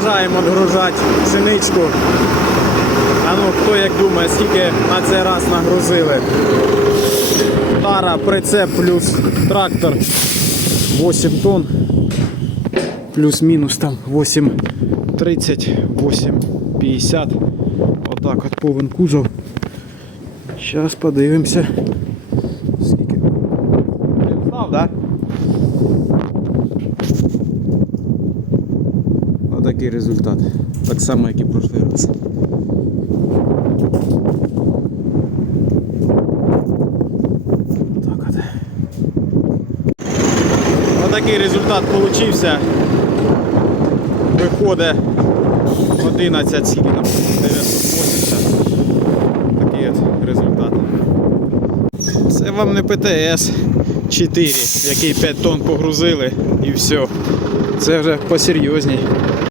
Продовжаємо відгружати пшеничку. А ну, хто як думає, скільки на цей раз нагрузили? Тара, прицеп плюс трактор 8 тонн. Плюс-мінус там 8,30, 8,50. Отак от повен кузов. Зараз подивимося. Скільки. Ти встав, так? Отакий результат. Так само, як і в прошлий раз. Так от. Отакий результат получився. Виходить 11, скільки там 980. Такий от результат. Це вам не ПТС 4, який 5 тонн погрузили і все. Це вже посерйозній.